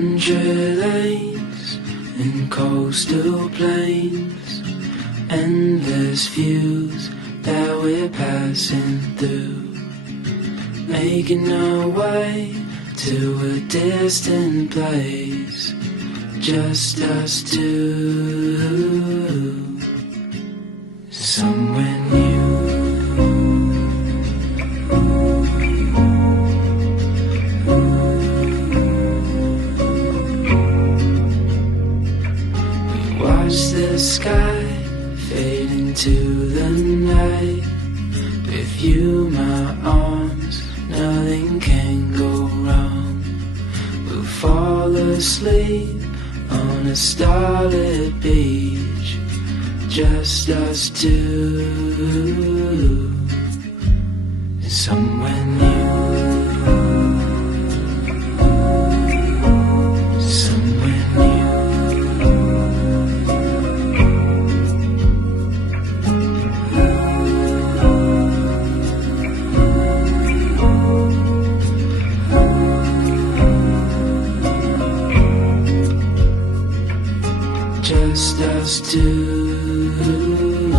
country lanes and coastal plains, endless views that we're passing through, making our way to a distant place, just us two, somewhere new. Watch the sky fade into the night. With you, my arms, nothing can go wrong. We'll fall asleep on a starlit beach, just us two, somewhere new. Just us two,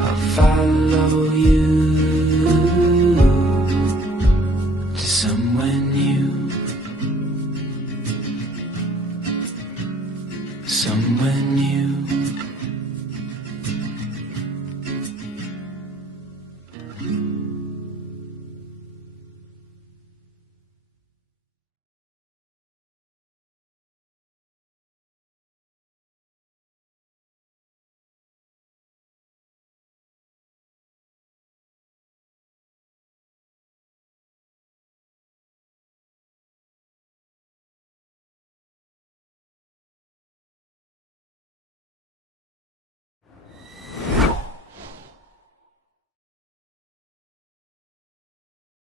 I'll follow you to somewhere new, somewhere new.